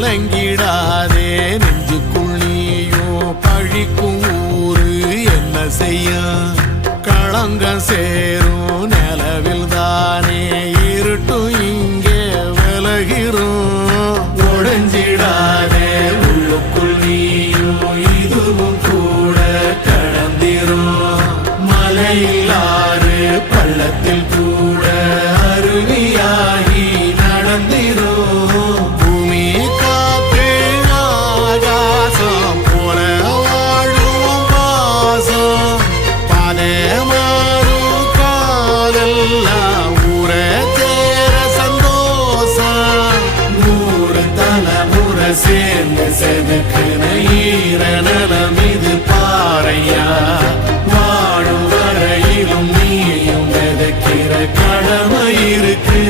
கலங்கிடாதே நெஞ்சுக்குள் நீயோ பழிக்கும் ஊரு என்ன செய்ய களங்கம் சேரும் நிலவில் தானே இருட்டும் இங்கே விலகிறோம் உடைஞ்சிடாதே உள்ளுக்குள் நீயோ இதுவும் கூட கடந்திரும் மலையிலாறு பள்ளத்தில் கூட அருவியாகி நடந்திரும் பூமி காத்து ஆகாசம் போல வாழும் பாசம் பாதை மாறும் காலெல்லாம் ஊர சேர சந்தோஷம் 100 தலைமுறை சேர்ந்து செதுக்குன ஈர நலம் இது பாறையா வாழும் வரையிலும் நீயும் விதைக்கிற கடமை இருக்கு